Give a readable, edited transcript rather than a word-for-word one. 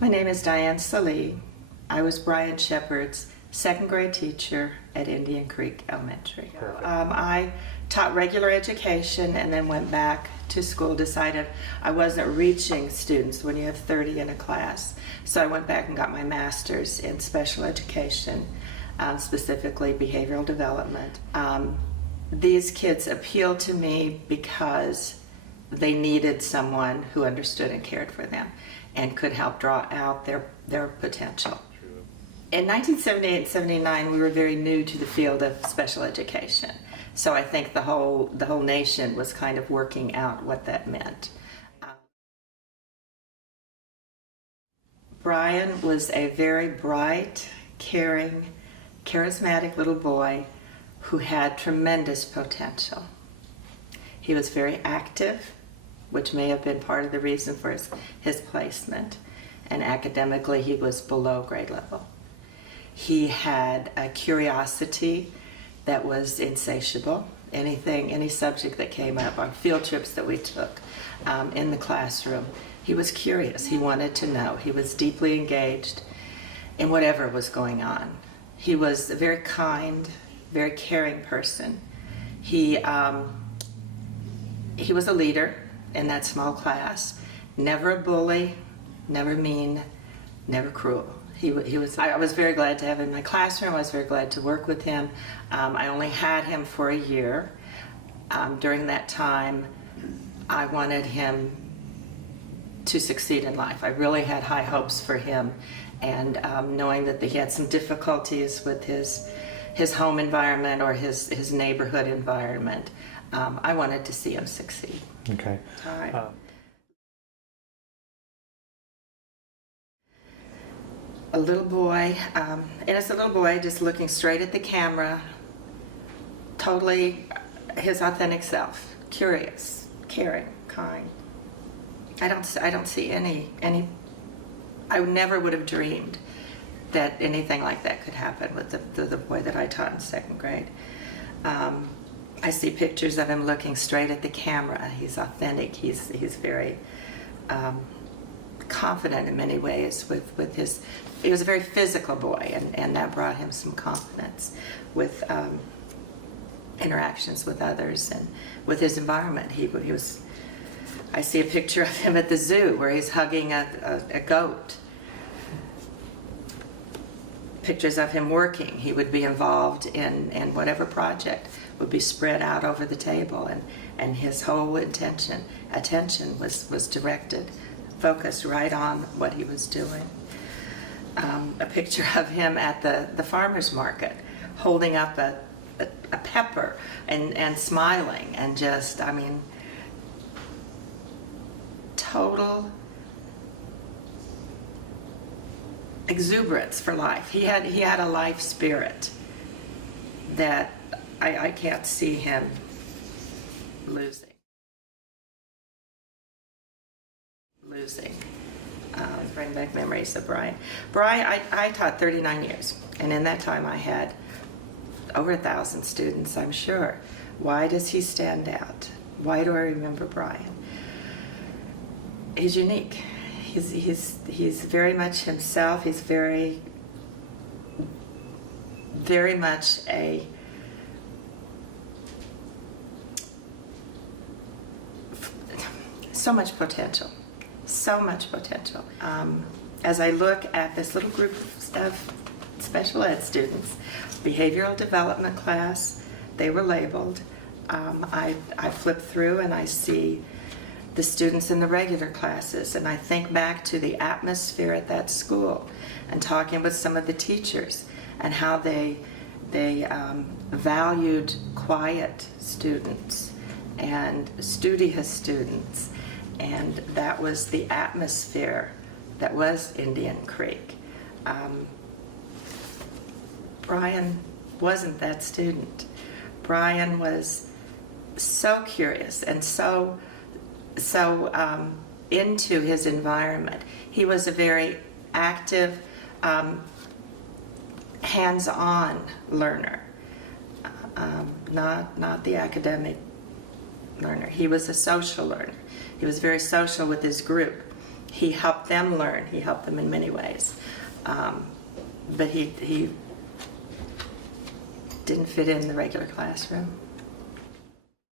My name is Dianne Salle. I was Bryan Sheppard's second grade teacher at Indian Creek Elementary. I taught regular education and then went back to school, decided I wasn't reaching students when you have 30 in a class. So I went back and got my master's in special education, specifically behavioral development. These kids appealed to me because they needed someone who understood and cared for them and could help draw out their potential. In 1978 and 79, we were very new to the field of special education. So I think the whole nation was kind of working out what that meant. Bryan was a very bright, caring, charismatic little boy who had tremendous potential. He was very active, which may have been part of the reason for his placement. And academically, he was below grade level. He had a curiosity that was insatiable. Any subject that came up on field trips that we took in the classroom, he was curious. He wanted to know. He was deeply engaged in whatever was going on. He was a very kind, very caring person. He was a leader in that small class, never a bully, never mean, never cruel. I was very glad to have him in my classroom. I was very glad to work with him. I only had him for a year. During that time, I wanted him to succeed in life. I really had high hopes for him, and knowing that he had some difficulties with his home environment or his neighborhood environment, I wanted to see him succeed. Okay. All right. A little boy, innocent little boy, just looking straight at the camera, totally his authentic self, curious, caring, kind. I don't see any. I never would have dreamed that anything like that could happen with the boy that I taught in second grade. I see pictures of him looking straight at the camera. He's authentic. He's very confident in many ways with his. He was a very physical boy, and that brought him some confidence with interactions with others and with his environment. He was. I see a picture of him at the zoo where he's hugging a goat. Pictures of him working. He would be involved in whatever project would be spread out over the table, and his whole attention was directed, focused right on what he was doing. A picture of him at the farmer's market, holding up a pepper and smiling, and just, I mean, total exuberance for life. He had a life spirit that I can't see him losing. Bring back memories of Bryan. I taught 39 years, and in that time I had over 1,000 students, I'm sure. Why does he stand out? Why do I remember Bryan? He's unique. He's very much himself. He's very much so much potential. So much potential. As I look at this little group of special ed students, behavioral development class, they were labeled. I flip through and I see the students in the regular classes, and I think back to the atmosphere at that school and talking with some of the teachers and how they valued quiet students and studious students. And that was the atmosphere that was Indian Creek. Bryan wasn't that student. Bryan was so curious and so into his environment. He was a very active, hands-on learner, not the academic learner. He was a social learner. He was very social with his group. he helped them learn. He helped them in many ways. But he didn't fit in the regular classroom.